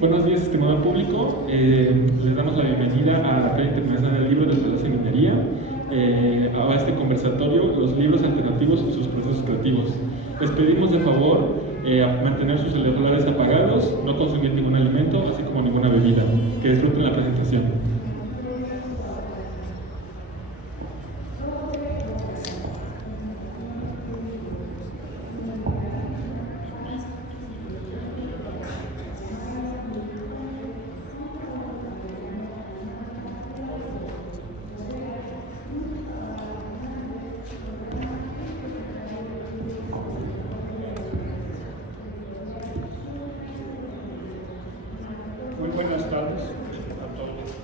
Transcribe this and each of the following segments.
Buenos días, estimado público. Les damos la bienvenida a la Feria Internacional del Libro de Palacio de Minería, a este conversatorio, los libros alternativos y sus procesos creativos. Les pedimos de favor mantener sus celulares apagados, no consumir ningún alimento, así como ninguna bebida. Que disfruten la presentación. Muy buenas tardes a todos.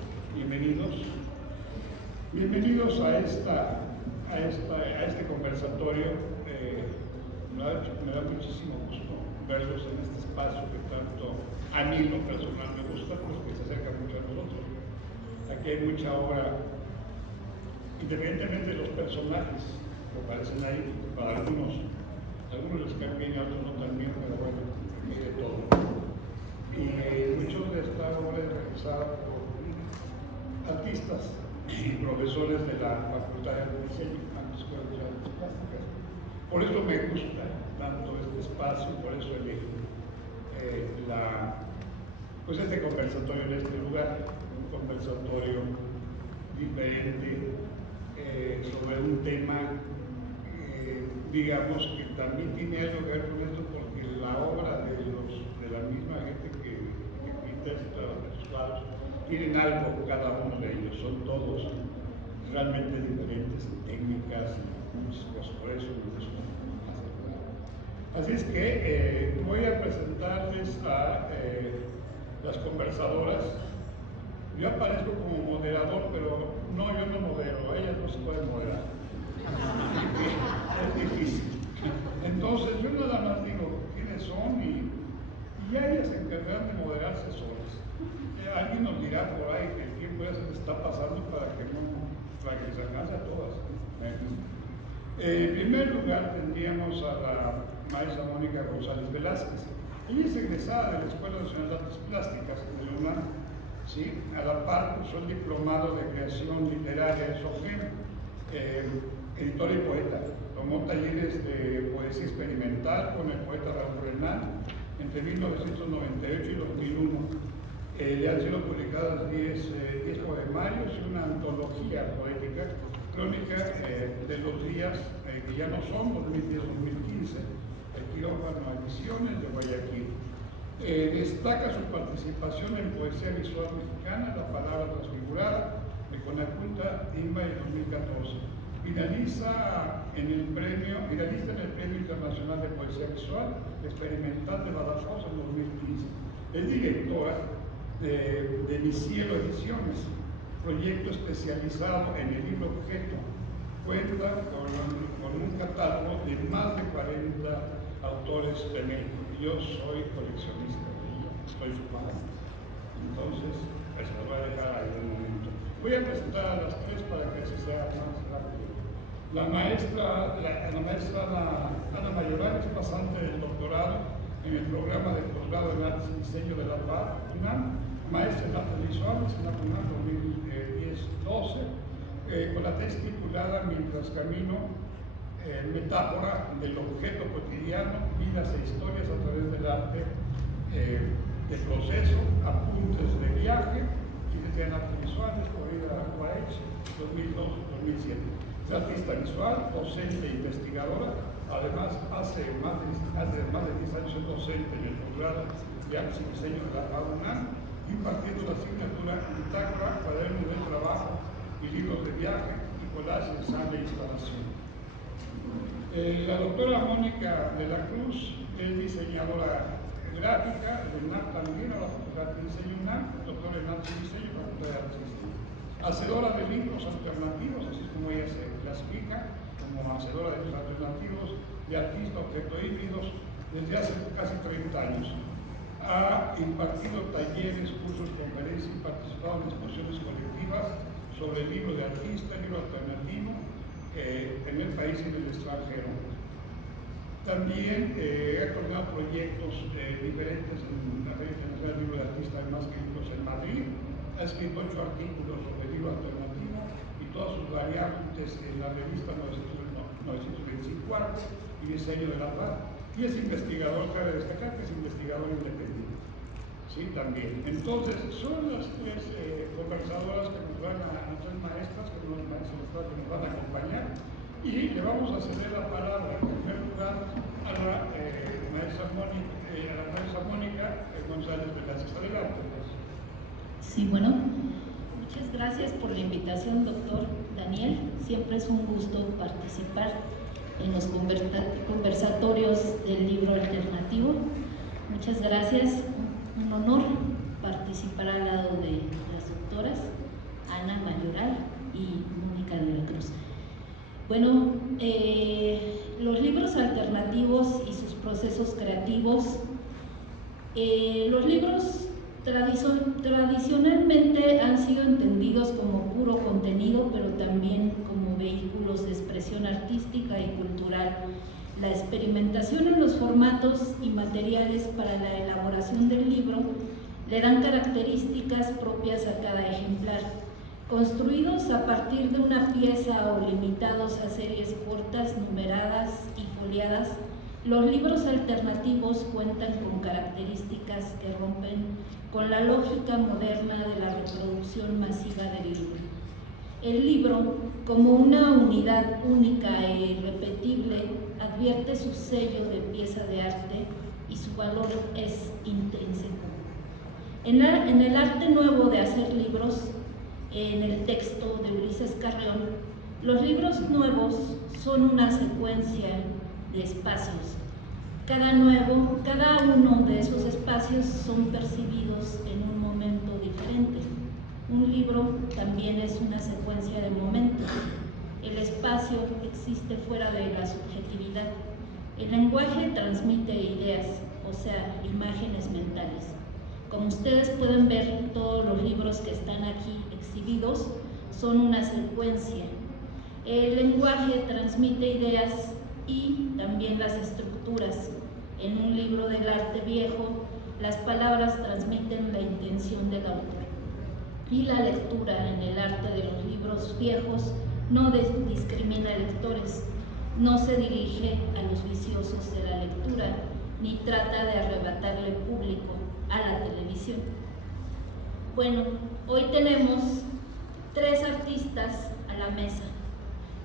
Bienvenidos a este conversatorio. Me da muchísimo gusto verlos en este espacio que tanto a mí lo personal me gusta, porque se acerca mucho a nosotros. Aquí hay mucha obra, independientemente de los personajes que aparecen ahí, para algunos les caen bien y a otros no tan bien, pero bueno, aquí hay de todo. Y muchos de esta obra es realizada por artistas y profesores de la Facultad de Diseño, la Escuela de Artes Plásticas. Por eso me gusta tanto este espacio, por eso elegí este conversatorio en este lugar, un conversatorio diferente sobre un tema, digamos, que también tiene algo que ver con esto, porque la obra de la misma gente que pinta estos cuadros tienen algo cada uno de ellos, son todos realmente diferentes en técnicas y muchas cosas, por eso me gusta hacerlo. Así es que voy a presentarles a las conversadoras. Yo aparezco como moderador, pero no, yo no modero, ellas no se pueden moderar. Es difícil. Entonces yo nada más digo quiénes son y ya ellas se encargarán de moderarse solas. Alguien nos dirá por ahí que el tiempo ya se le está pasando para que se alcance a todas. En primer lugar tendríamos a la maestra Mónica González Velázquez. Ella es egresada de la Escuela Nacional de Artes Plásticas de la UNAM. ¿Sí? A la par cursó el diplomado de creación literaria de SOGEM, editora y poeta. Tomó talleres de poesía experimental con el poeta Raúl Renán entre 1998 y 2001. Le han sido publicadas 10 poemarios y una antología poética, crónica de los días que ya no son, 2010-2015, el quirófano Ediciones de Guayaquil. Destaca su participación en poesía visual mexicana, La Palabra Transfigurada, de Conaculta, INBA en 2014. Finalista en el Premio Internacional de Poesía Visual Experimental de Badajoz en 2015. Es directora de Mi Cielo Ediciones, proyecto especializado en el libro objeto. Cuenta con un catálogo de más de 40 autores de México. Yo soy coleccionista de ellos, soy su fan. Entonces, pues lo voy a dejar ahí un momento. Voy a presentar a las tres para que se sea más rápido. La maestra Ana Mayoral es pasante del doctorado en el programa de posgrado en Artes y Diseño de la UNAM, maestra en Artes Visuales en la UNAM 2010-12, con la tesis titulada Mientras Camino, metáfora del objeto cotidiano, vidas e historias a través del arte, de proceso, apuntes de viaje, y en artes visuales, Corrida Guaech, 2002-2007. Es artista visual, docente e investigadora. Además, hace más de 10 años es docente en el posgrado de Artes y Diseño de la UNAM, impartiendo la asignatura Bitácora, cuadernos de trabajo y libros de viaje, y collage, ensayo e instalación. La doctora Mónica de la Cruz es diseñadora gráfica de UNAM también, a la Facultad de Diseño UNAM, doctora en Artes y Diseño, Facultad de Artes y Diseño. Hacedora de libros alternativos, así es como ella se clasifica, como hacedora de libros alternativos, de artista, objeto híbridos, desde hace casi 30 años. Ha impartido talleres, cursos, conferencias y participado en exposiciones colectivas sobre el libro de artista, el libro alternativo, en el país y en el extranjero. También he coordinado proyectos diferentes en la Feria Internacional del Libro de Artista, además que libros en Madrid. Ha escrito 8 artículos sobre libro alternativo y todas sus variantes en la revista 924 y Diseño de la Paz. Y es investigador, cabe destacar que es investigador independiente. Sí, también. Entonces, son las tres conversadoras que nos van a, tres maestras, que nos van a acompañar. Y le vamos a ceder la palabra, en primer lugar, a la maestra Mónica González Velázquez. Adelante. Sí, bueno, muchas gracias por la invitación, doctor Daniel. Siempre es un gusto participar en los conversatorios del libro alternativo. Muchas gracias, un honor participar al lado de las doctoras Ana Mayoral y Mónica de la Cruz. Bueno, los libros alternativos y sus procesos creativos. Los libros tradicionalmente han sido entendidos como puro contenido, pero también como vehículos de expresión artística y cultural. La experimentación en los formatos y materiales para la elaboración del libro le dan características propias a cada ejemplar. Construidos a partir de una pieza o limitados a series cortas, numeradas y foliadas, los libros alternativos cuentan con características que rompen con la lógica moderna de la reproducción masiva del libro. El libro, como una unidad única e irrepetible, advierte su sello de pieza de arte y su valor es intrínseco. En el arte nuevo de hacer libros, en el texto de Ulises Carrión, los libros nuevos son una secuencia de espacios. Cada uno de esos espacios son percibidos en un momento diferente. Un libro también es una secuencia de momentos. El espacio existe fuera de la subjetividad. El lenguaje transmite ideas, o sea, imágenes mentales. Como ustedes pueden ver, todos los libros que están aquí exhibidos son una secuencia. El lenguaje transmite ideas y también las estructuras. En un libro del arte viejo, las palabras transmiten la intención del autor. Y la lectura en el arte de los libros viejos no discrimina lectores, no se dirige a los viciosos de la lectura, ni trata de arrebatarle público a la televisión. Bueno, hoy tenemos 3 artistas a la mesa.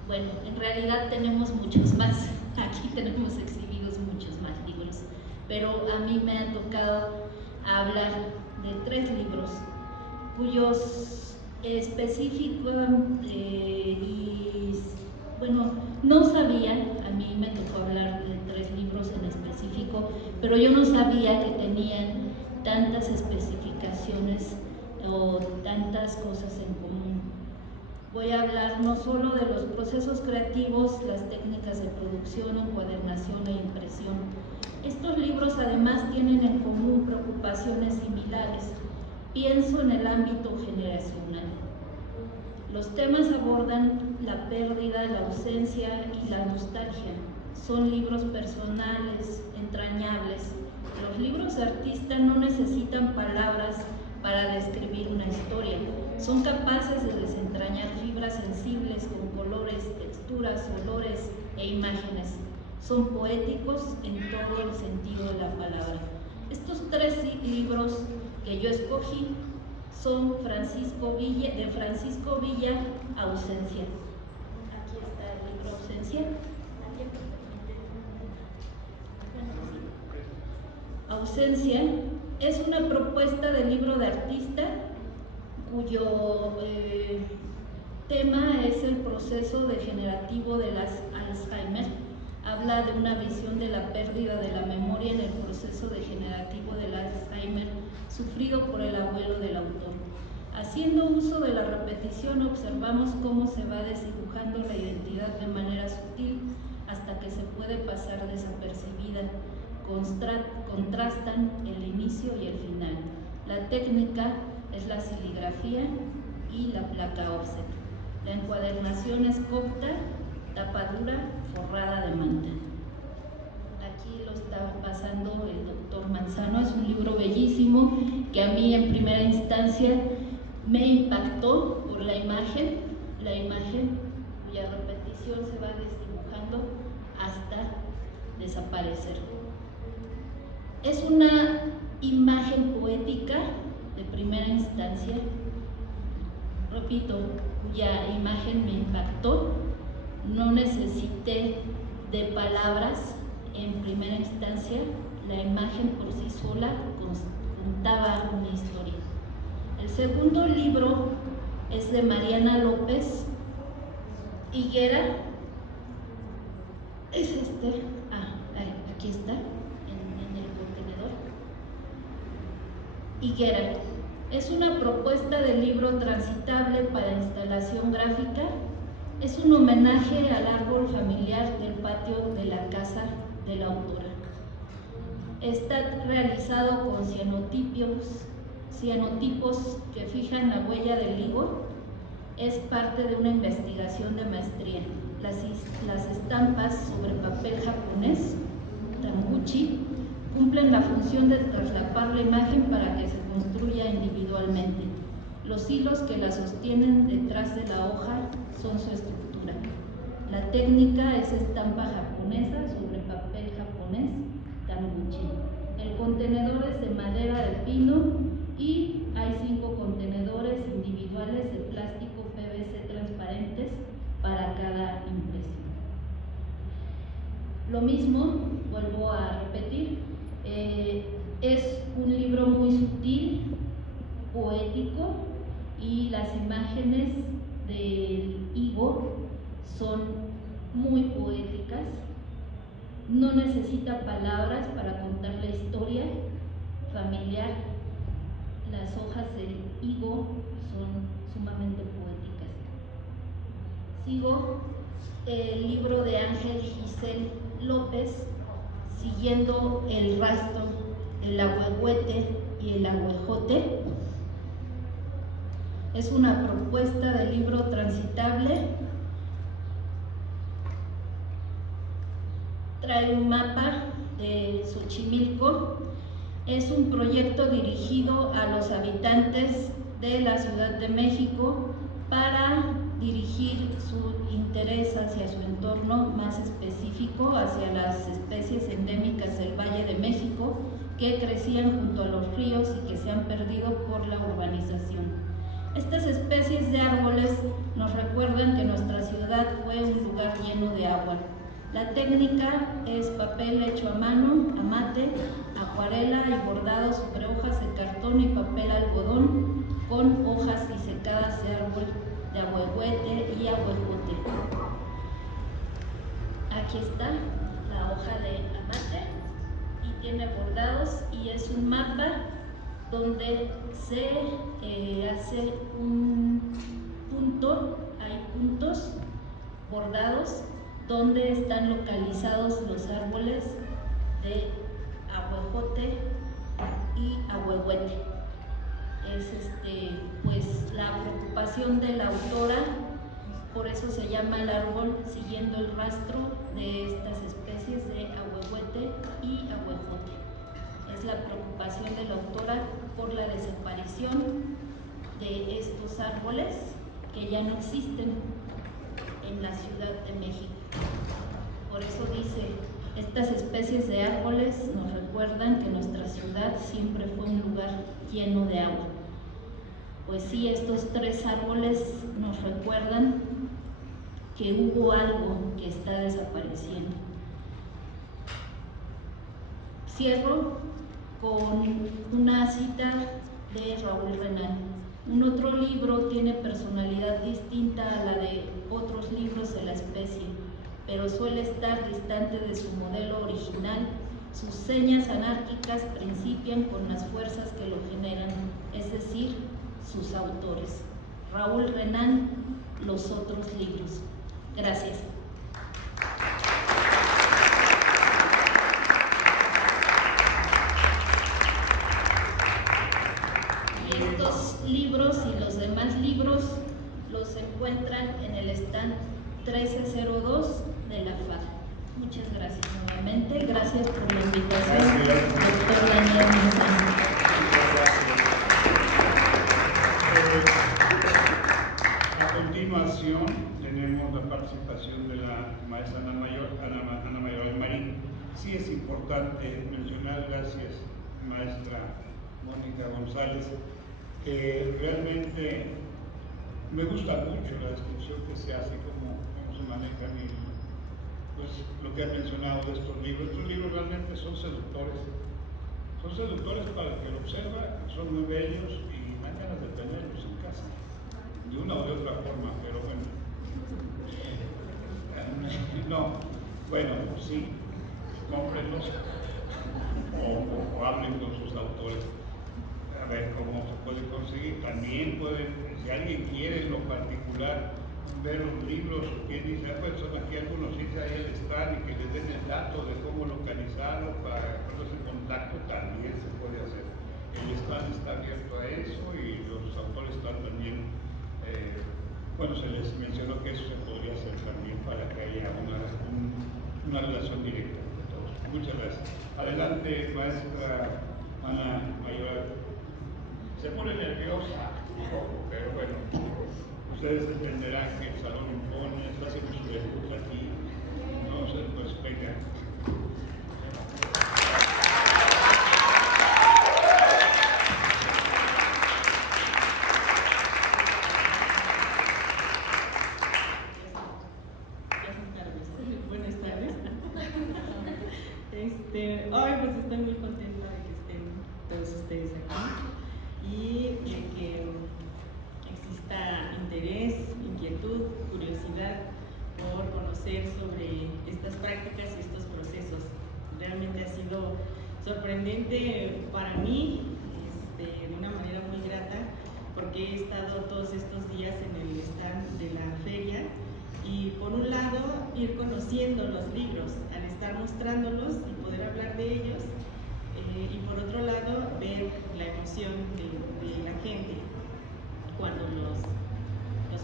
Bueno, en realidad tenemos muchos más. Aquí tenemos exhibidos muchos más libros, pero a mí me ha tocado hablar de 3 libros cuyos específicos bueno, no sabía, a mí me tocó hablar de 3 libros en específico, pero yo no sabía que tenían tantas especificaciones o tantas cosas en común. Voy a hablar no solo de los procesos creativos, las técnicas de producción, encuadernación e impresión. Estos libros además tienen en común preocupaciones similares. Pienso en el ámbito generacional. Los temas abordan la pérdida, la ausencia y la nostalgia. Son libros personales, entrañables. Los libros de artista no necesitan palabras para describir una historia. Son capaces de desentrañar fibras sensibles con colores, texturas, olores e imágenes. Son poéticos en todo el sentido de la palabra. Estos 3 libros que yo escogí son de Francisco Villa, Ausencia. Aquí está el libro Ausencia. Ausencia es una propuesta de libro de artista cuyo tema es el proceso degenerativo del Alzheimer. Habla de una visión de la pérdida de la memoria en el proceso degenerativo del Alzheimer sufrido por el abuelo del autor. Haciendo uso de la repetición, observamos cómo se va desdibujando la identidad de manera sutil hasta que se puede pasar desapercibida. Contrastan el inicio y el final. La técnica es la serigrafía y la placa offset. La encuadernación es copta, tapa dura, forrada de manta. está pasando el doctor Manzano. Es un libro bellísimo que a mí en primera instancia me impactó por la imagen cuya repetición se va desdibujando hasta desaparecer. Es una imagen poética de primera instancia, repito, cuya imagen me impactó. No necesité de palabras en primera instancia, la imagen por sí sola contaba una historia. El segundo libro es de Mariana López Higuera, es aquí está, en el contenedor. Higuera es una propuesta de libro transitable para instalación gráfica. Es un homenaje al árbol familiar del patio de la casa de la autora. Está realizado con cianotipos que fijan la huella del higo. Es parte de una investigación de maestría. Las estampas sobre papel japonés, tambuchi, cumplen la función de traslapar la imagen para que se construya individualmente. Los hilos que la sostienen detrás de la hoja son su estructura. La técnica es estampa japonesa sobre papel japonés, tambuchi. El contenedor es de madera de pino y hay 5 contenedores individuales de plástico PVC transparentes para cada impresión. Lo mismo, vuelvo a repetir, es un libro muy sutil, poético, y las imágenes del higo son muy poéticas. No necesita palabras para contar la historia familiar. Las hojas del higo son sumamente poéticas. Sigo el libro de Ángel Giselle López, Siguiendo el rastro, el ahuehuete y el ahuejote. Es una propuesta de libro transitable. Trae un mapa de Xochimilco. Es un proyecto dirigido a los habitantes de la Ciudad de México para dirigir su interés hacia su entorno más específico, hacia las especies endémicas del Valle de México que crecían junto a los ríos y que se han perdido por la urbanización. Estas especies de árboles nos recuerdan que nuestra ciudad fue un lugar lleno de agua. La técnica es papel hecho a mano, a mate, acuarela y bordado sobre hojas de cartón y papel algodón con hojas disecadas de árbol de ahuehuete y ahuejote. Aquí está la hoja de amate y tiene bordados y es un mapa donde se hace un punto, hay puntos bordados donde están localizados los árboles de ahuejote y ahuehuete. Es pues la preocupación de la autora, por eso se llama el árbol Siguiendo el rastro de estas especies de ahuehuete y ahuejote. Es la preocupación de la autora por la desaparición de estos árboles que ya no existen en la Ciudad de México. Por eso dice, estas especies de árboles nos recuerdan que nuestra ciudad siempre fue un lugar lleno de agua. Pues sí, estos 3 árboles nos recuerdan que hubo algo que está desapareciendo. Cierro con una cita de Raúl Renán. Un otro libro tiene personalidad distinta a la de otros libros de la especie, pero suele estar distante de su modelo original. Sus señas anárquicas principian con las fuerzas que lo generan, es decir, sus autores. Raúl Renán, Los otros libros. Gracias. Y estos libros y los demás libros los encuentran en el stand 1302 de la FAD. Muchas gracias. nuevamente. Gracias por la invitación, Gracias. doctor Daniel Montaño. A continuación tenemos la participación de la maestra Ana Mayor Marín. Sí es importante mencionar, gracias maestra Mónica González, que realmente me gusta mucho la descripción que se hace, cómo se manejan y pues lo que ha mencionado de estos libros. Estos libros realmente son seductores para el que lo observa, son muy bellos y dan ganas de tenerlos en casa, de una o de otra forma, pero bueno. No, bueno, sí, cómprenlos o hablen con sus autores. A ver cómo se puede conseguir. También pueden, si alguien quiere en lo particular ver los libros, quien dice, pues son aquí algunos sitios, ahí el stand, y que les den el dato de cómo localizarlo para ponerse en contacto, también se puede hacer. El stand está abierto a eso y los autores están también, bueno, se les mencionó que eso se podría hacer también para que haya una relación directa entre todos. Muchas gracias. Adelante, maestra Ana Mayor. Se pone nerviosa, pero bueno, ustedes entenderán que el salón impone, está haciendo su debut aquí, entonces pues venga. Buenas tardes. Hoy pues estoy muy contenta de que estén todos ustedes aquí y de que exista interés, inquietud, curiosidad por conocer sobre estas prácticas y estos procesos. Realmente ha sido sorprendente para mí, de una manera muy grata, porque he estado todos estos días en el stand de la feria y por un lado ir conociendo los libros al estar mostrándolos y poder hablar de ellos, y por otro lado ver la emoción de la gente cuando los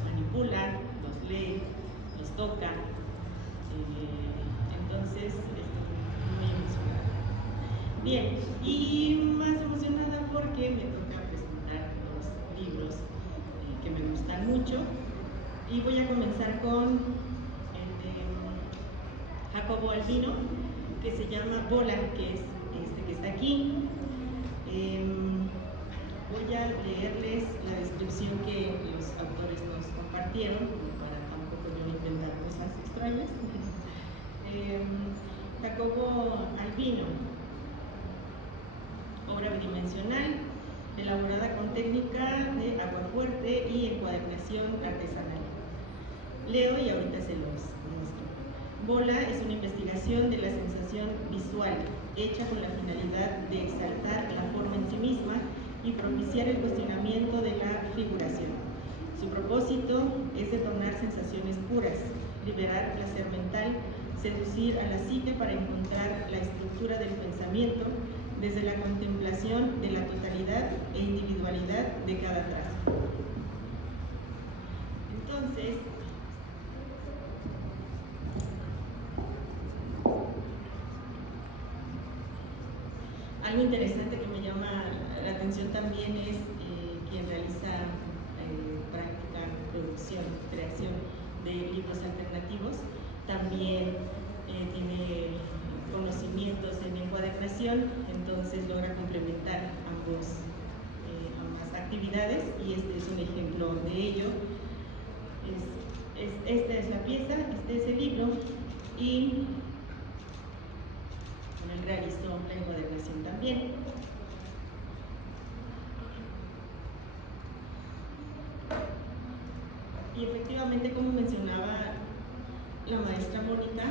manipula, los lee, los toca. Entonces estoy muy emocionada. Bien, y más emocionada porque me toca presentar los libros que me gustan mucho. Y voy a comenzar con el de Jacobo Albino, que se llama Bola, que es este que está aquí. Voy a leerles la descripción que los autores nos compartieron, para tampoco yo inventar cosas extrañas. Jacobo Albino, obra bidimensional, elaborada con técnica de aguafuerte y encuadernación artesanal. Leo y ahorita se los muestro. Bola es una investigación de la sensación visual, hecha con la finalidad de exaltar la forma en sí misma y propiciar el cuestionamiento de la figuración. Su propósito es detonar sensaciones puras, liberar placer mental, seducir a la psique para encontrar la estructura del pensamiento desde la contemplación de la totalidad e individualidad de cada trazo. Entonces, algo interesante que me llama la atención también es quien realiza práctica, producción, creación de libros alternativos, también tiene conocimientos en encuadernación, entonces logra complementar ambas actividades y este es un ejemplo de ello. Esta es la pieza, este es el libro y él realizó la encuadernación también. Y efectivamente, como mencionaba la maestra Mónica,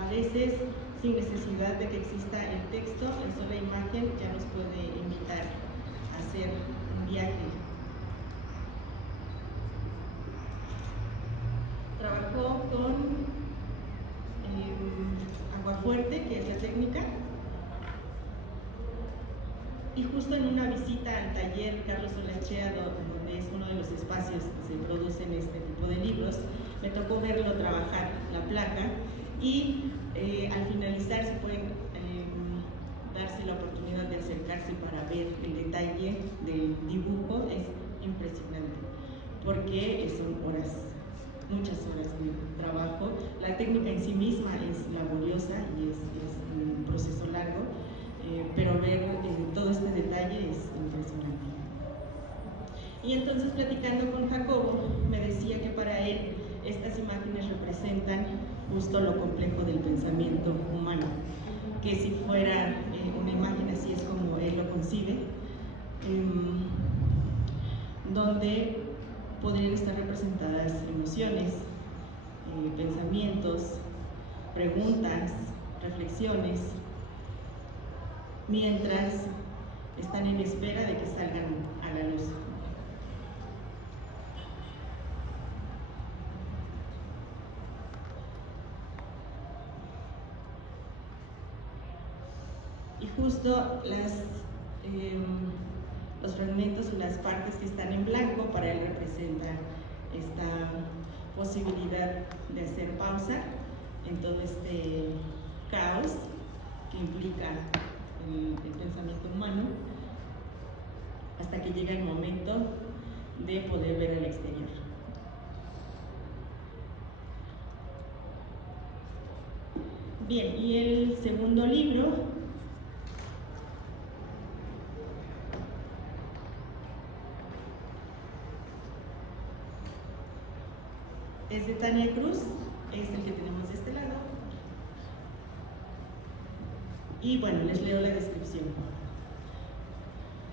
a veces sin necesidad de que exista el texto, en sola imagen ya nos puede invitar a hacer un viaje. Trabajó con aguafuerte, que es la técnica, y justo en una visita al taller Carlos Olachea, donde es uno de los espacios que se producen este tipo de libros, me tocó verlo trabajar la placa y al finalizar se pueden darse la oportunidad de acercarse para ver el detalle del dibujo. Es impresionante porque son horas, muchas horas de trabajo. La técnica en sí misma es laboriosa y es un proceso largo, pero ver todo este detalle es impresionante. Y entonces, platicando con Jacobo, me decía que para él estas imágenes representan justo lo complejo del pensamiento humano, que si fuera una imagen así es como él lo concibe, donde podrían estar representadas emociones, pensamientos, preguntas, reflexiones, mientras están en espera de que salgan a la luz. Y justo los fragmentos o las partes que están en blanco para él representan esta posibilidad de hacer pausa en todo este caos que implica el pensamiento humano, hasta que llega el momento de poder ver el exterior. Bien, y el segundo libro es de Tania Cruz, es el que tenemos de este lado. Y bueno, les leo la descripción.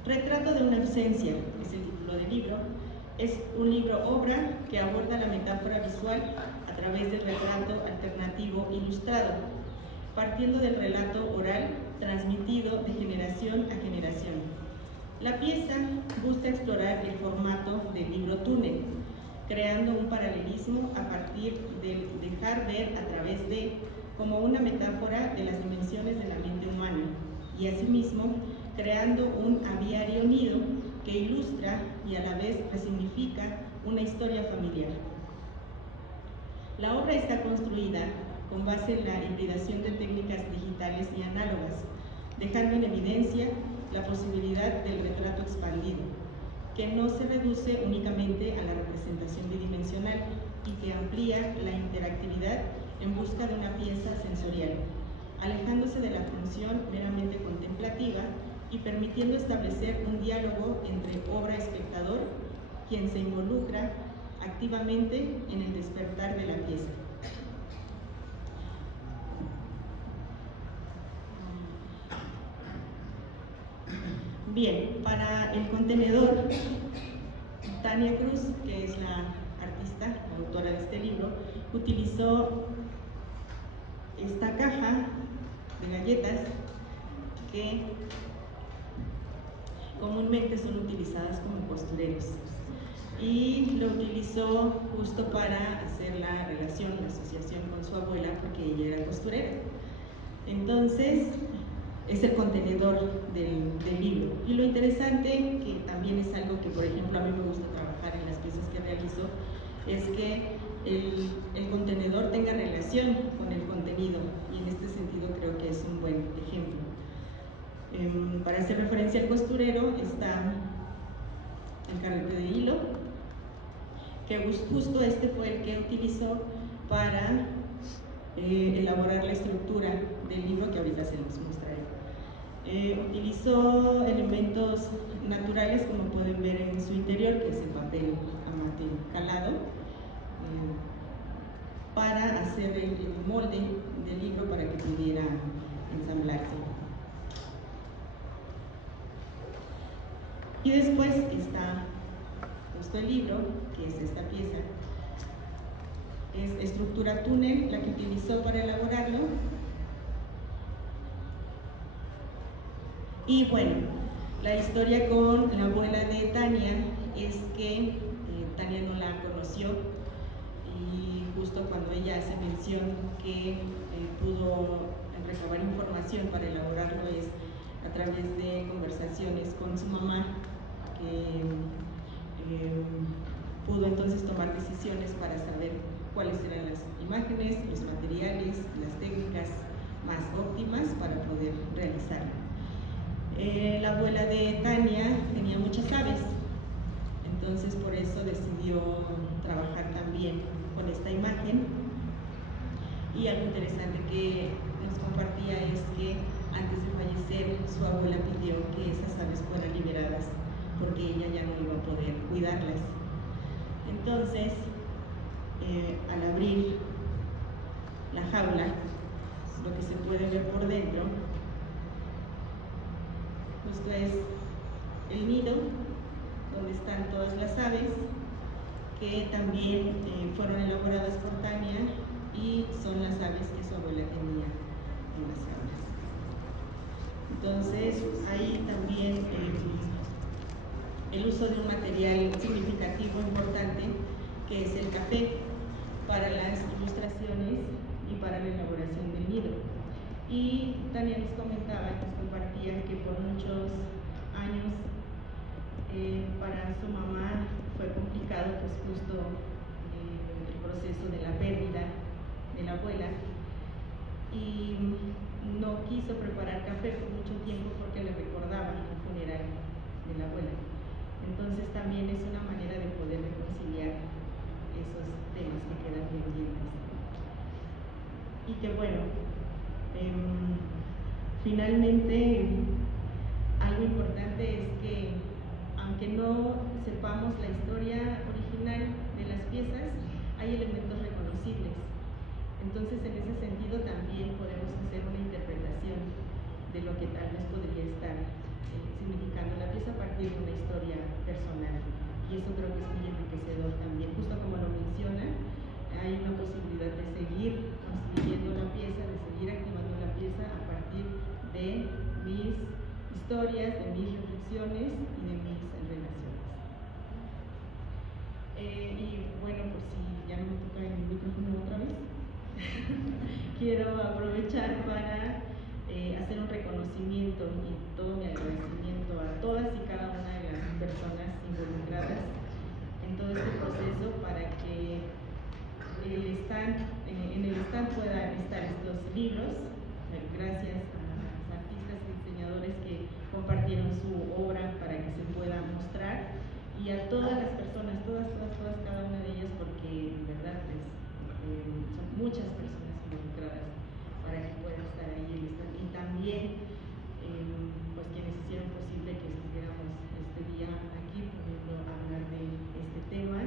Retrato de una ausencia es el título del libro. Es un libro-obra que aborda la metáfora visual a través del retrato alternativo ilustrado, partiendo del relato oral transmitido de generación a generación. La pieza busca explorar el formato del libro-túnel, creando un paralelismo a partir de dejar ver a través de, como una metáfora de las dimensiones de la mente humana, y asimismo creando un aviario nido que ilustra y a la vez resignifica una historia familiar. La obra está construida con base en la hibridación de técnicas digitales y análogas, dejando en evidencia la posibilidad del retrato expandido, que no se reduce únicamente a la representación bidimensional y que amplía la interactividad en busca de una pieza sensorial, alejándose de la función meramente contemplativa y permitiendo establecer un diálogo entre obra-espectador, quien se involucra activamente en el despertar de la pieza. Bien, para el contenedor, Tania Cruz, que es la artista, la autora de este libro, utilizó esta caja de galletas que comúnmente son utilizadas como costureros, y lo utilizó justo para hacer la relación, la asociación con su abuela, porque ella era costurera. Entonces, es el contenedor del libro. Y lo interesante, que también es algo que, por ejemplo, a mí me gusta trabajar en las piezas que realizo, es que el contenedor tenga relación con el contenido, y en este sentido creo que es un buen ejemplo. Para hacer referencia al costurero está el carrete de hilo, que justo este fue el que utilizó para elaborar la estructura del libro, que ahorita se los mostraré. Utilizó elementos naturales, como pueden ver en su interior, que es el papel amate calado, para hacer el molde del libro para que pudiera ensamblarse. Y después está justo el libro, que es esta pieza. Es estructura túnel la que utilizó para elaborarlo. Y bueno, la historia con la abuela de Tania es que Tania no la conoció, y justo cuando ella hace mención que pudo recabar información para elaborarlo es a través de conversaciones con su mamá, que pudo entonces tomar decisiones para saber cuáles eran las imágenes, los materiales, las técnicas más óptimas para poder realizarlo. La abuela de Tania tenía muchas aves, entonces por eso decidió trabajar también con esta imagen. Y algo interesante que nos compartía es que antes de fallecer su abuela pidió que esas aves fueran liberadas porque ella ya no iba a poder cuidarlas. Entonces, al abrir la jaula, lo que se puede ver por dentro, justo es el nido donde están todas las aves, que también fueron elaboradas por Tania y son las aves que su abuela tenía en las jaulas. Entonces, hay también el uso de un material significativo importante, que es el café, para las ilustraciones y para la elaboración del nido. Y Tania nos comentaba, nos compartía que por muchos años para su mamá fue complicado, pues justo el proceso de la pérdida de la abuela, y no quiso preparar café por mucho tiempo porque le recordaba el funeral de la abuela. Entonces también es una manera de poder reconciliar esos temas que quedan pendientes. Y que bueno, finalmente algo importante es que aunque no sepamos la historia original de las piezas, hay elementos reconocibles. Entonces, en ese sentido también podemos hacer una interpretación de lo que tal vez podría estar significando la pieza a partir de una historia personal. Y eso creo que es muy enriquecedor también. Justo como lo menciona, hay una posibilidad de seguir construyendo la pieza, de seguir activando la pieza a partir de mis historias, de mis reflexiones y de mis relaciones. Y bueno, pues si ya no me toca el micrófono otra vez, quiero aprovechar para hacer un reconocimiento y todo mi agradecimiento a todas y cada una de las personas involucradas en todo este proceso para que en el stand puedan estar estos libros, gracias a los artistas y diseñadores que compartieron su obra para que se pueda mostrar, y a todas las personas, todas, cada una de ellas, porque en verdad son muchas personas involucradas para que pueda estar ahí el stand, y también pues quienes hicieron posible que estuviéramos este día aquí pudiendo hablar de este tema.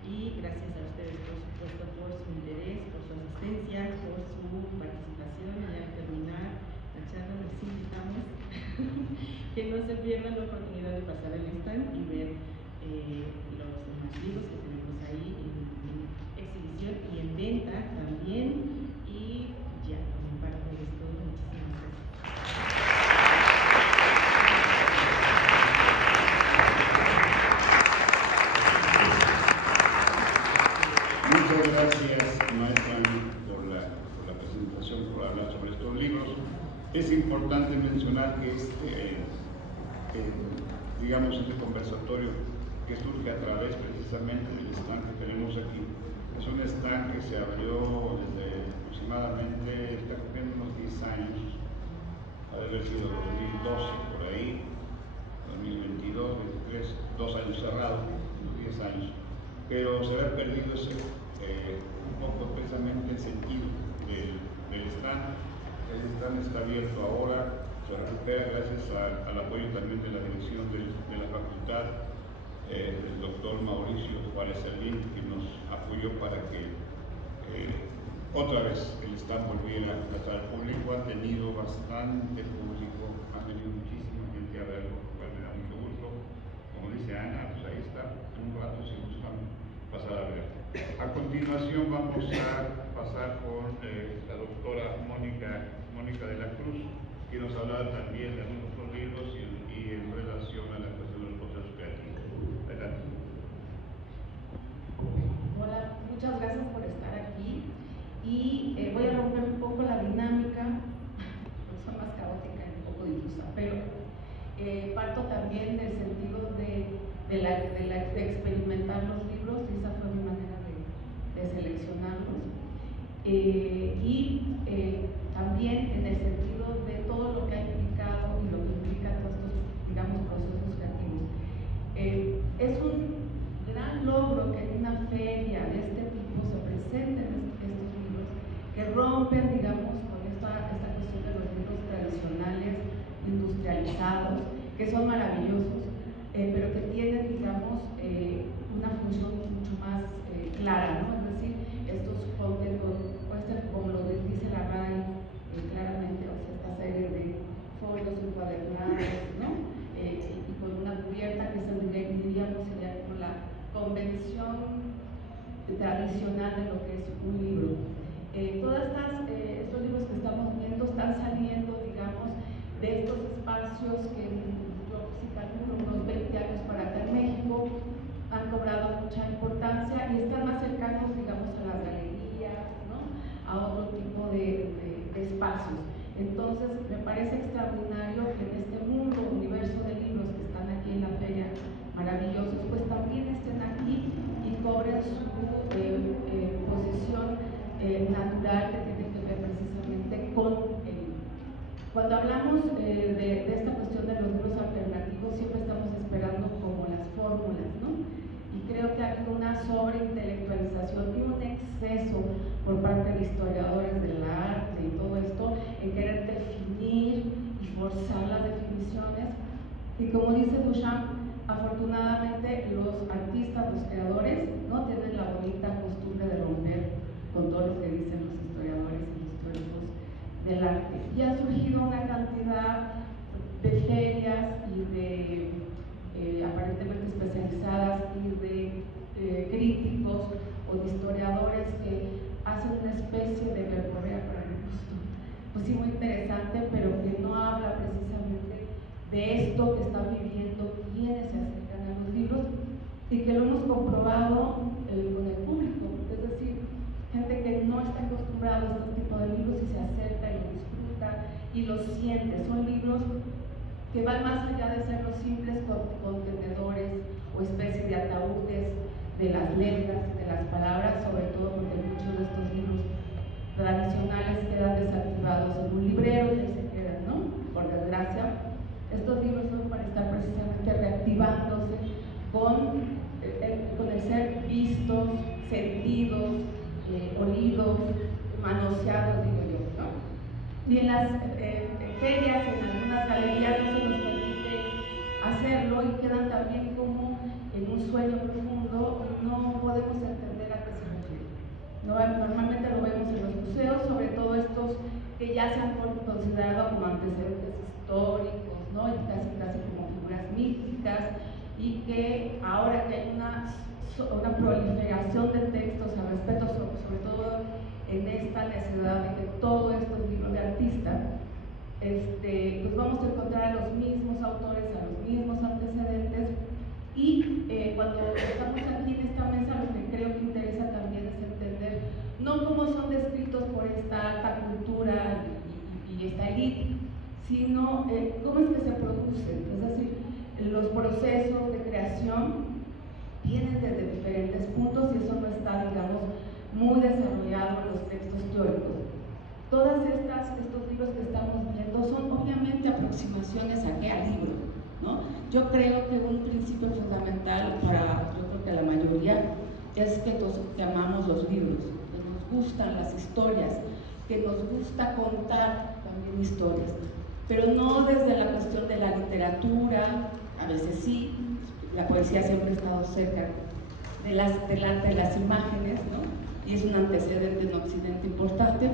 Y gracias a ustedes, por supuesto, por su interés, por su asistencia, por su participación. Y al terminar la charla les invitamos que no se pierdan la oportunidad de pasar al stand y ver los demás libros que tenemos ahí en exhibición y en venta también. Y ya, por mi parte es todo. Muchísimas gracias. Muchas gracias, maestra, por la presentación, por hablar sobre estos libros. Es importante mencionar que digamos, este conversatorio que surge a través precisamente del stand que tenemos aquí, es un stand que se abrió desde aproximadamente, está cumpliendo unos 10 años, ha de haber sido 2012 por ahí, 2022, 2023, 2 años cerrados, unos 10 años. Pero se había perdido un poco precisamente el sentido del stand. El stand está abierto ahora, se recupera gracias al apoyo también de la dirección de la facultad, el doctor Mauricio Juárez Servín, que nos apoyó para que otra vez el stand volviera a estar al público. Ha tenido bastante público, ha venido muchísima gente a verlo, lo cual me da mucho gusto. Como dice Ana, pues ahí está, un rato si gustan pasar a ver. A continuación vamos a pasar con la doctora Mónica de la Cruz, que nos hablará también de algunos otros libros y en relación a la cuestión de los procesos creativos. Adelante. Hola, muchas gracias por estar aquí y voy a romper un poco la dinámica, son más caótica y un poco difusa, pero parto también del sentido de experimentar los libros, y esa fue mi manera de seleccionar También en el sentido de todo lo que ha implicado y lo que implica todos estos, digamos, procesos creativos. Es un gran logro que en una feria de este tipo se presenten estos libros que rompen, digamos, con esta cuestión de los libros tradicionales, industrializados, que son maravillosos, pero que tienen, digamos, una función mucho más clara, ¿no? Es decir, estos como lo dice la RAI claramente, o sea, esta serie de folios encuadernados, ¿no? Y con una cubierta que diríamos sería como la convención tradicional de lo que es un libro. Todos estos libros que estamos viendo están saliendo, digamos, de estos espacios que yo si calculo unos 20 años para acá en México han cobrado mucha importancia y están más cercanos, digamos, a las galerías, ¿no? A otro tipo de espacios. Entonces, me parece extraordinario que en este mundo, universo de libros que están aquí en la feria, maravillosos, pues también estén aquí y cobren su posición natural que tiene que ver precisamente con el libro. Cuando hablamos de esta cuestión de los libros alternativos, siempre estamos esperando como las fórmulas, ¿no? Y creo que ha habido una sobreintelectualización y un exceso por parte de historiadores del arte y todo esto en querer definir y forzar las definiciones. Y como dice Duchamp, afortunadamente los artistas, los creadores, ¿no? Tienen la bonita costumbre de romper con todo lo que dicen los historiadores y los históricos del arte. Y ha surgido una cantidad de ferias y de aparentemente especializadas y de críticos o de historiadores que hacen una especie de verborrea para mi gusto, pues sí, muy interesante, pero que no habla precisamente de esto que están viviendo quienes se acercan a los libros y que lo hemos comprobado con el público, es decir, gente que no está acostumbrada a este tipo de libros y se acerca y lo disfruta y lo siente. Son libros que van más allá de ser los simples contenedores o especie de ataúdes de las letras, de las palabras, sobre todo porque muchos de estos libros tradicionales quedan desactivados en un librero y se quedan, ¿no? Por desgracia, estos libros son para estar precisamente reactivándose con el ser vistos, sentidos, olidos, manoseados, digo yo, ¿no? Y en las ferias, en algunas galerías no se nos permite hacerlo y quedan también como en un sueño profundo y no podemos entender a qué se refiere. Normalmente lo vemos en los museos, sobre todo estos que ya se han considerado como antecedentes históricos, ¿no? Y casi como figuras místicas, y que ahora que hay una proliferación de textos al respecto, sobre todo en esta necesidad de que todo esto es libro de artista, pues vamos a encontrar a los mismos autores, a los mismos antecedentes, y cuando estamos aquí en esta mesa lo que creo que interesa también es entender no cómo son descritos por esta alta cultura y esta élite, sino cómo es que se producen, es decir, los procesos de creación vienen desde diferentes puntos y eso no está, digamos, muy desarrollado en los textos teóricos. Todas estos libros que estamos viendo son obviamente aproximaciones a qué, al libro, ¿no? Yo creo que un principio fundamental para, yo creo que la mayoría, es que amamos los libros, que nos gustan las historias, que nos gusta contar también historias, pero no desde la cuestión de la literatura, a veces sí, la poesía siempre ha estado cerca del arte de las imágenes, ¿no? Y es un antecedente en Occidente importante,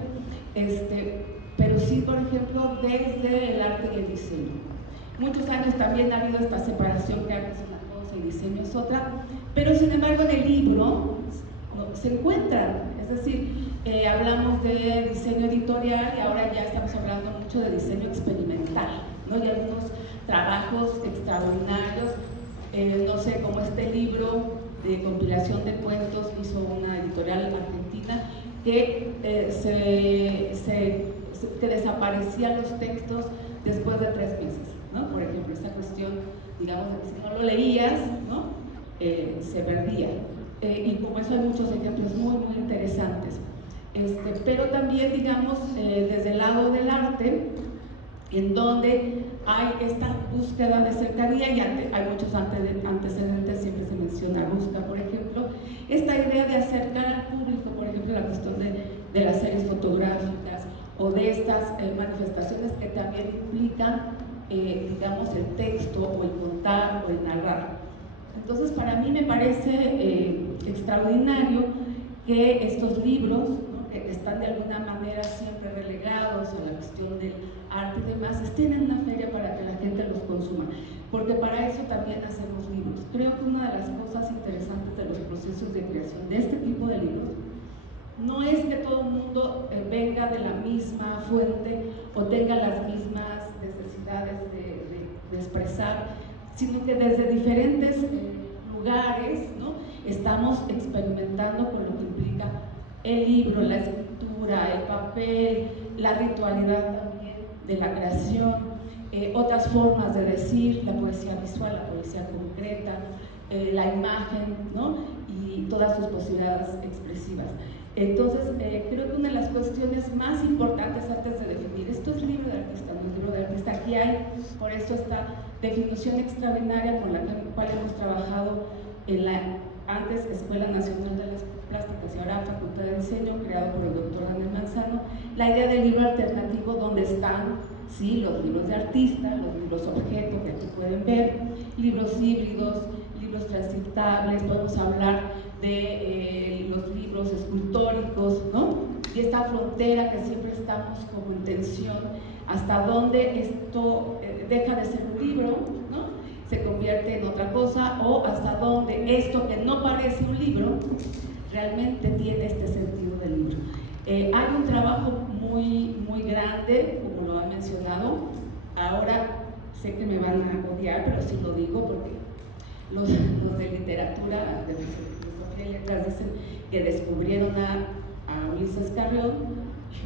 pero sí, por ejemplo, desde el arte y el diseño. Muchos años también ha habido esta separación, que arte es una cosa y diseño es otra, pero sin embargo en el libro se encuentran, es decir, hablamos de diseño editorial y ahora ya estamos hablando mucho de diseño experimental, ¿no? Y algunos trabajos extraordinarios, no sé, como este libro de compilación de cuentos hizo una editorial argentina que que desaparecían los textos después de 3 meses, ¿no? Por ejemplo, esta cuestión, digamos, de que si no lo leías, ¿no? Se perdía. Y como eso hay muchos ejemplos muy, muy interesantes. pero también, digamos, desde el lado del arte, en donde hay esta búsqueda de cercanía y hay muchos antecedentes, siempre se menciona Rusca, por ejemplo, esta idea de acercar al público, por ejemplo, la cuestión de las series fotográficas o de estas manifestaciones que también implican, digamos, el texto o el contar o el narrar. Entonces, para mí me parece extraordinario que estos libros, ¿no?, que están de alguna manera siempre relegados a la cuestión del arte y demás, estén en una feria para que la gente los consuma, porque para eso también hacemos libros. Creo que una de las cosas interesantes de los procesos de creación de este tipo de libros no es que todo el mundo venga de la misma fuente o tenga las mismas necesidades de expresar, sino que desde diferentes lugares, ¿no?, estamos experimentando con lo que implica el libro, la escritura, el papel, la ritualidad también de la creación, otras formas de decir, la poesía visual, la poesía concreta, la imagen, ¿no?, y todas sus posibilidades expresivas. Entonces, creo que una de las cuestiones más importantes antes de definir esto es libro de artista, no es libro de artista. Aquí hay, por eso, esta definición extraordinaria con la cual hemos trabajado en la antes Escuela Nacional de las Plásticas y ahora Facultad de Diseño, creado por el doctor Daniel Manzano, la idea del libro alternativo, donde están, sí, los libros de artista, los libros objeto que aquí pueden ver, libros híbridos, libros transitables, podemos hablar de los libros escultóricos, ¿no?, y esta frontera que siempre estamos como en tensión, hasta dónde esto deja de ser un libro, ¿no?, se convierte en otra cosa, o hasta dónde esto que no parece un libro realmente tiene este sentido de libro. Hay un trabajo muy grande, como lo he mencionado. Ahora sé que me van a odiar, pero sí lo digo porque los de literatura, de filosofía y letras, dicen que descubrieron a Ulises Carrión.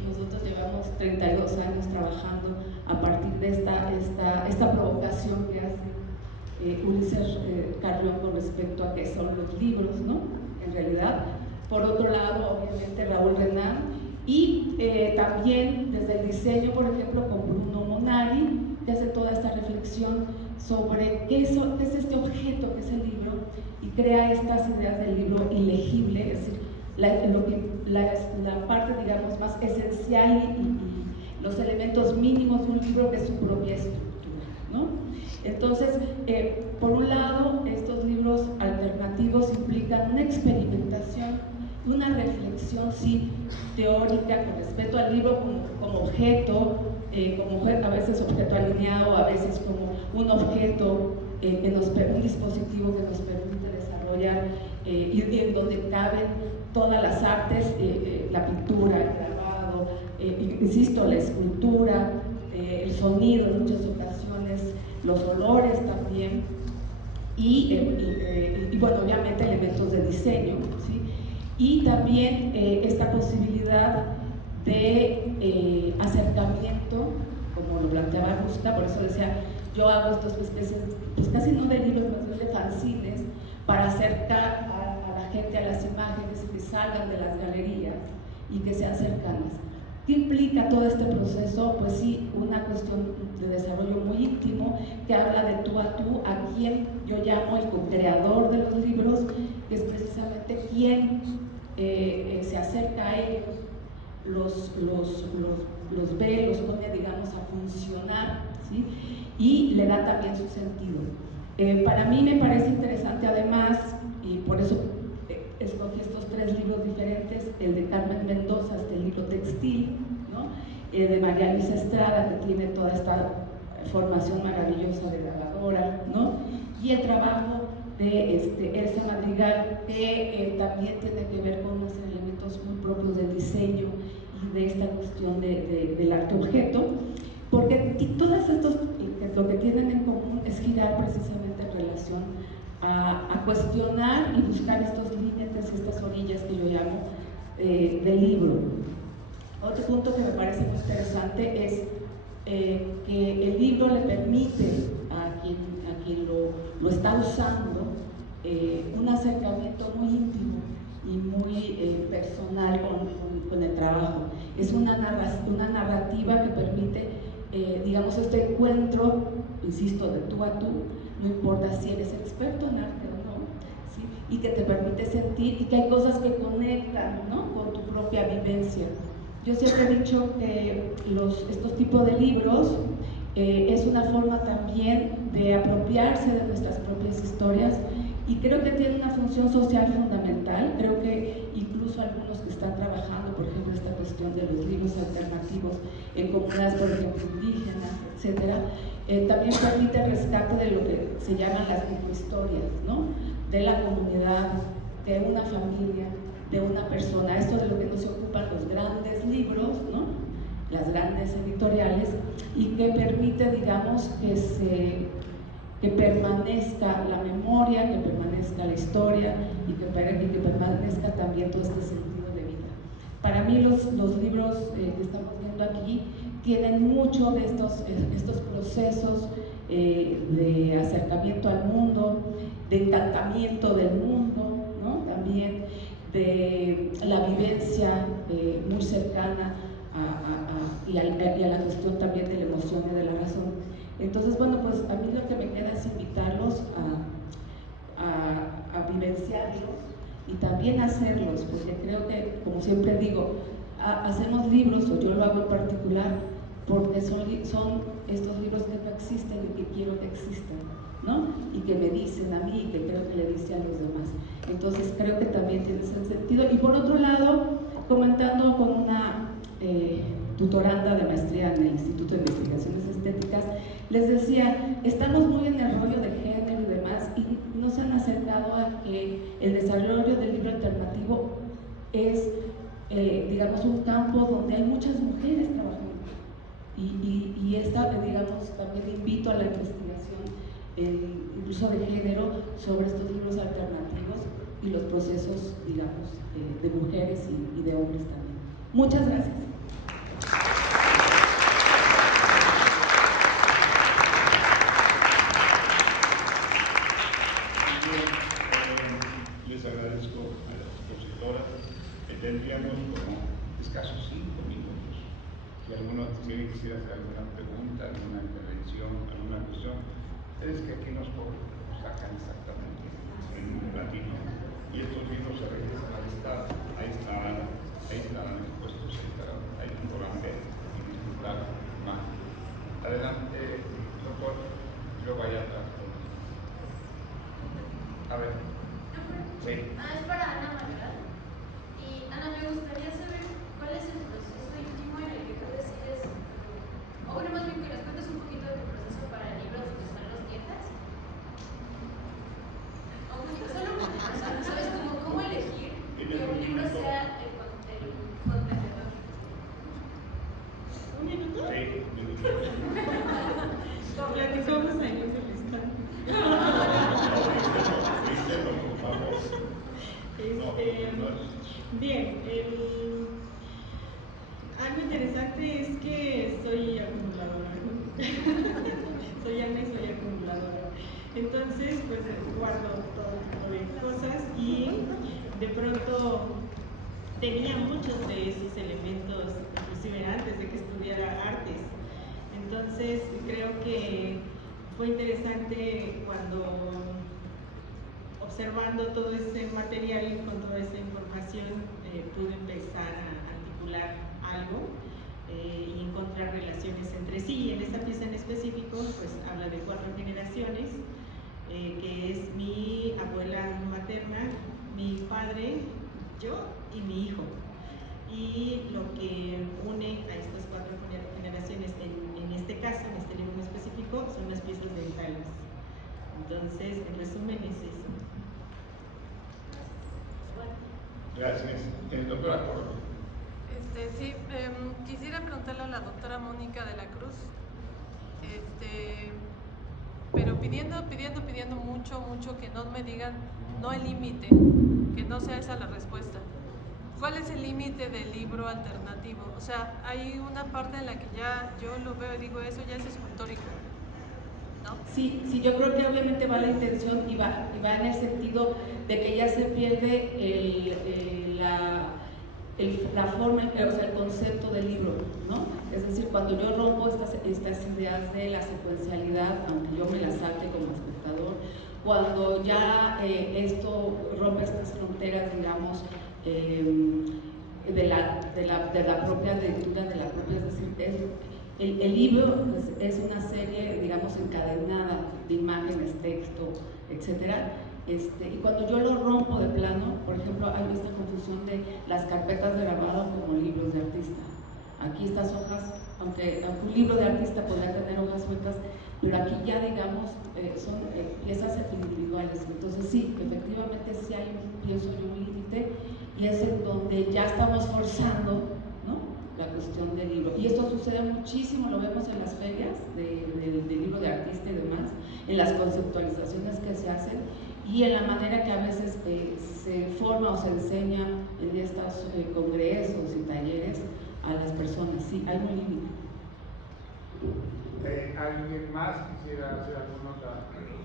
Nosotros llevamos 32 años trabajando a partir de esta provocación que hace Ulises Carrión con respecto a qué son los libros, ¿no?, en realidad. Por otro lado, obviamente, Raúl Renán, y también desde el diseño, por ejemplo, con Bruno Monari, que hace toda esta reflexión sobre qué es este objeto que es el libro, y crea estas ideas del libro ilegible, es decir, la parte, digamos, más esencial y los elementos mínimos de un libro, que es su propia estructura, ¿no? Entonces, por un lado, estos libros alternativos implican una experimentación, una reflexión, sí, teórica con respecto al libro como objeto, a veces objeto alineado, a veces como un objeto, un dispositivo que nos permite desarrollar y en donde caben todas las artes, la pintura, el grabado, insisto, la escultura, el sonido en muchas ocasiones, los olores también, y bueno, obviamente elementos de diseño, ¿sí? Y también esta posibilidad de acercamiento, como lo planteaba Rusca. Por eso decía, yo hago estas especies, pues casi no de libros, más bien de fanzines, para acercar a la gente a las imágenes que salgan de las galerías y que sean cercanas. ¿Qué implica todo este proceso? Pues sí, una cuestión de desarrollo muy íntimo, que habla de tú a tú, a quien yo llamo el co-creador de los libros, que es precisamente quien se acerca a ellos, los ve, los pone, digamos, a funcionar, ¿sí?, y le da también su sentido. Para mí me parece interesante, además, y por eso escogí estos 3 libros diferentes: el de Carmen Mendoza, el libro textil, ¿no?, el de María Luisa Estrada, que tiene toda esta formación maravillosa de grabadora, ¿no?, y el trabajo de Elsa Madrigal, que también tiene que ver con unos elementos muy propios del diseño y de esta cuestión del arte objeto, porque todas estos lo que tienen en común es girar precisamente en relación a cuestionar y buscar estos límites, estas orillas que yo llamo del libro. Otro punto que me parece muy interesante es que el libro le permite a quien lo está usando un acercamiento muy íntimo y muy personal con el trabajo. Es una narrativa que permite, digamos, este encuentro, insisto, de tú a tú, no importa si eres experto en arte o no, ¿sí? Y que te permite sentir y que hay cosas que conectan, ¿no?, con tu propia vivencia. Yo siempre he dicho que estos tipos de libros es una forma también de apropiarse de nuestras propias historias, y creo que tiene una función social fundamental. Creo que incluso algunos que están trabajando, por ejemplo, esta cuestión de los libros alternativos en comunidades, por ejemplo, indígenas, etcétera, también permite el rescate de lo que se llaman las microhistorias, ¿no?, de la comunidad, de una familia, de una persona. Esto de lo que no se ocupan los grandes libros, ¿no?, las grandes editoriales, y que permite, digamos, que permanezca la memoria, que permanezca la historia y que permanezca también todo este sentido de vida. Para mí los libros que estamos viendo aquí tienen mucho de estos procesos de acercamiento al mundo, de encantamiento del mundo, ¿no?, también de la vivencia muy cercana y a la cuestión también de la emoción y de la razón. Entonces, bueno, pues a mí lo que me queda es invitarlos a vivenciarlos y también hacerlos, porque creo que, como siempre digo, hacemos libros, o yo lo hago en particular, porque son estos libros que no existen y que quiero que existan, ¿no?, y que me dicen a mí y que creo que le dice a los demás. Entonces creo que también tiene ese sentido. Y por otro lado, comentando con una tutoranda de maestría en el Instituto de Investigaciones Estéticas, les decía, estamos muy en el rollo de género y demás, y no se han acercado a que el desarrollo del libro alternativo es, digamos, un campo donde hay muchas mujeres trabajando. Y esta, digamos, también invito a la investigación, incluso de género, sobre estos libros alternativos y los procesos, digamos, de mujeres y de hombres también. Muchas gracias. Les agradezco a las expositoras que tendríamos como escasos 5 minutos. Si alguno quisiera hacer alguna pregunta, alguna intervención, alguna cuestión, ustedes que aquí nos sacan exactamente en un ratito. Y estos libros se regresan al Estado. Ahí están expuestos, ahí podrán ver y disfrutar más. Adelante, doctor, luego allá atrás. A ver. Sí. Es para Ana, ¿verdad? Y Ana, me gustaría saber cuál es el proceso íntimo en el que tú decides, o bueno, más bien que nos cuentes un poquito de tu proceso para libros que son los dietas. O un poquito, solo un poquito, ¿sabes? ¿Cómo elegir que un libro sea el contenedor? ¿Un minuto? Sí, un minuto. Platicamos ahí en el instante. Bien, algo interesante es que soy acumuladora, ¿no? Soy Ana y soy acumuladora. Entonces, pues guardo todo tipo de cosas y de pronto tenía muchos de esos elementos, inclusive antes de que estudiara artes. Entonces, creo que fue interesante cuando, observando todo ese material y con toda esa información, pude empezar a articular algo y encontrar relaciones entre sí. Y en esta pieza en específico, pues habla de 4 generaciones, que es mi abuela materna, mi padre, yo y mi hijo. Y lo que une a estas 4 generaciones, en este caso, en este libro en específico, son las piezas dentales. Entonces, en resumen, es eso. Gracias. Doctora Córdoba. Sí, quisiera preguntarle a la doctora Mónica de la Cruz, pero pidiendo mucho que no me digan, no hay límite, que no sea esa la respuesta. ¿Cuál es el límite del libro alternativo? O sea, hay una parte en la que ya yo lo veo y digo, eso ya es escultórico, ¿no? Sí, yo creo que obviamente va la intención y va en el sentido de que ya se pierde la forma, o sea, el concepto del libro, ¿no? Es decir, cuando yo rompo estas ideas de la secuencialidad, aunque yo me las salte como espectador, cuando ya esto rompe estas fronteras, digamos, de la propia lectura, de la propia, es decir, el libro es una serie, digamos, encadenada de imágenes, texto, etcétera. Y cuando yo lo rompo de plano, por ejemplo, hay esta confusión de las carpetas de grabado como libros de artista. Aquí estas hojas, aunque un libro de artista podría tener hojas sueltas, pero aquí ya, digamos, son piezas individuales. Entonces sí, efectivamente sí hay, pienso yo, un límite, y es en donde ya estamos forzando, ¿no?, la cuestión del libro. Y esto sucede muchísimo, lo vemos en las ferias del libro de artista y demás, en las conceptualizaciones que se hacen, y en la manera que a veces se forma o se enseña en estos congresos y talleres a las personas. Sí, hay un límite. ¿Alguien más quisiera hacer alguna otra pregunta?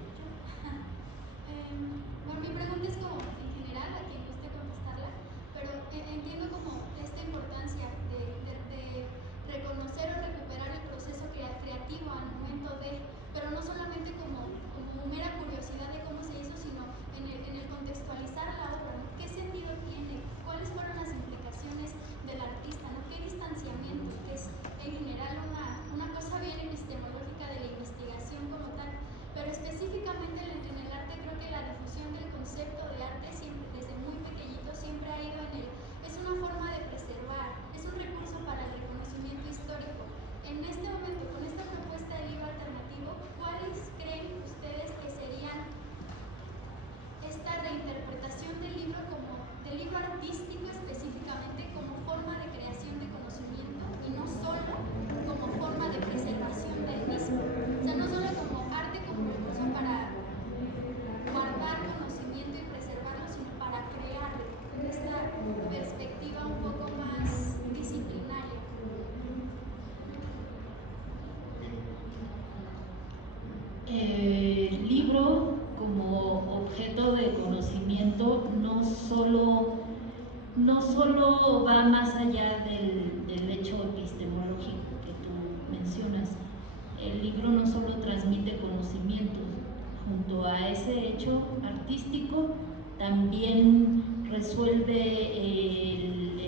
Bueno, mi pregunta es como en general, a quien guste contestarla, pero entiendo como esta importancia de reconocer o recuperar el proceso creativo al momento de, pero no solamente como mera curiosidad de cómo se hizo, sino en el contextualizar la obra, ¿no? ¿Qué sentido tiene? ¿Cuáles fueron las implicaciones del artista? ¿No? ¿Qué distanciamiento? Que es en general una cosa bien epistemológica de la investigación como tal, pero específicamente en el arte creo que la difusión del concepto de arte siempre, desde muy pequeñito, siempre ha ido en es una forma de preservar, es un recurso para el reconocimiento histórico. En este momento, con esta propuesta de libro alternativo, ¿cuáles creen ustedes que serían esta reinterpretación del libro artístico específicamente como forma de creación de conocimiento y no solo como forma de preservación del mismo? O sea, no solo como arte como recurso para guardar conocimiento y preservarlo, sino para crearlo, en esta perspectiva un poco más disciplinaria. El libro como objeto de conocimiento no solo va más allá del hecho epistemológico que tú mencionas. El libro no solo transmite conocimientos, junto a ese hecho artístico también resuelve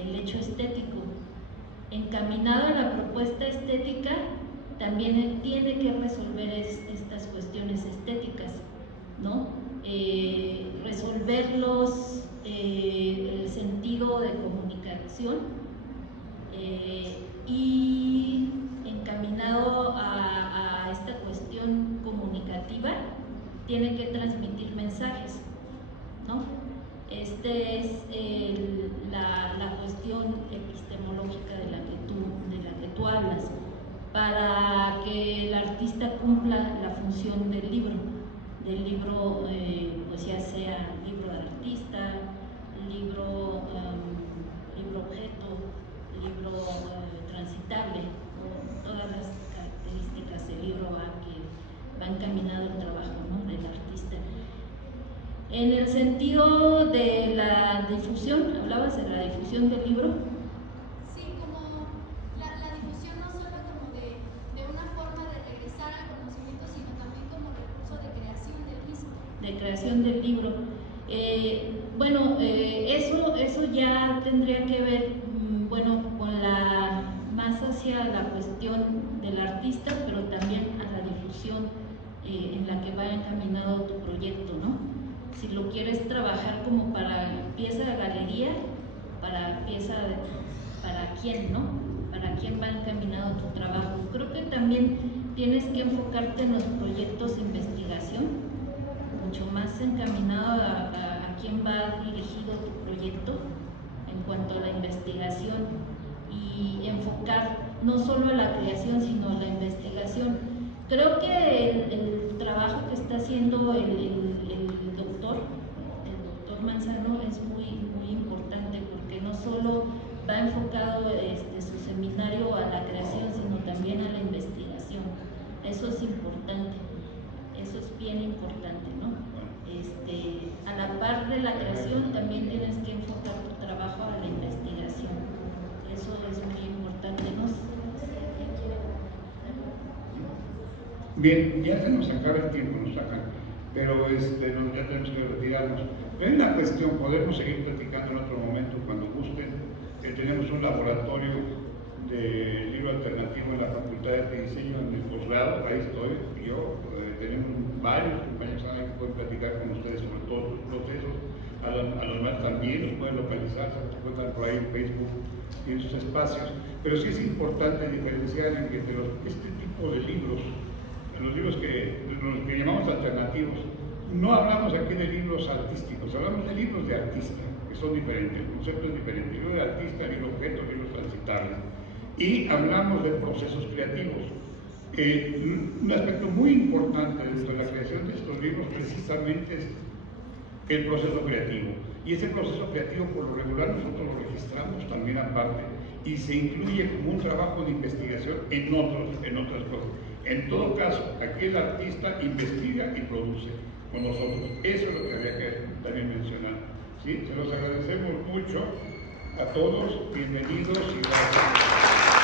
el hecho estético. Encaminado a la propuesta estética, también tiene que resolver estas cuestiones estéticas, ¿no? Resolverlos el sentido de comunicación y encaminado a esta cuestión comunicativa, tiene que transmitir mensajes, ¿no? Este es la cuestión epistemológica de la que tú hablas, para que el artista cumpla la función del libro, pues ya sea libro de artista, libro objeto, libro transitable, todas las características del libro va encaminado el trabajo, ¿no?, del artista. En el sentido de la difusión, hablabas de la difusión del libro. Sí, como la difusión no solo como de una forma de regresar al conocimiento, sino también como recurso de creación del mismo. De creación del libro. Bueno, eso ya tendría que ver, bueno, con más hacia la cuestión del artista, pero también a la difusión en la que va encaminado tu proyecto, ¿no? Si lo quieres trabajar como para pieza de galería, para quién, ¿no? Para quién va encaminado tu trabajo. Creo que también tienes que enfocarte en los proyectos de investigación, mucho más encaminado a quién va dirigido tu proyecto en cuanto a la investigación, y enfocar no solo a la creación, sino a la investigación. Creo que el trabajo que está haciendo el doctor Manzano es muy, muy importante, porque no solo va enfocado su seminario a la creación, sino también a la investigación. Eso es importante, eso es bien importante, ¿no? A la par de la Bien, ya se nos acaba el tiempo, nos sacan, pero ya tenemos que retirarnos. Pero hay una cuestión, podemos seguir platicando en otro momento cuando gusten. Tenemos un laboratorio de libro alternativo en la Facultad de Diseño en el posgrado, ahí estoy yo, tenemos varios compañeros que pueden platicar con ustedes sobre todos los procesos, a los demás también los pueden localizar, se encuentran por ahí en Facebook y en sus espacios, pero sí es importante diferenciar entre este tipo de libros, los libros que llamamos alternativos. No hablamos aquí de libros artísticos, hablamos de libros de artista, que son diferentes, el concepto es diferente, libro de artista, libro objeto, libros transitables. Y hablamos de procesos creativos. Un aspecto muy importante dentro de la creación de estos libros precisamente es el proceso creativo. Y ese proceso creativo por lo regular nosotros lo registramos también aparte y se incluye como un trabajo de investigación en otras cosas. En todo caso, aquí el artista investiga y produce con nosotros. Eso es lo que había que también mencionar. ¿Sí? Se los agradecemos mucho a todos, bienvenidos y gracias.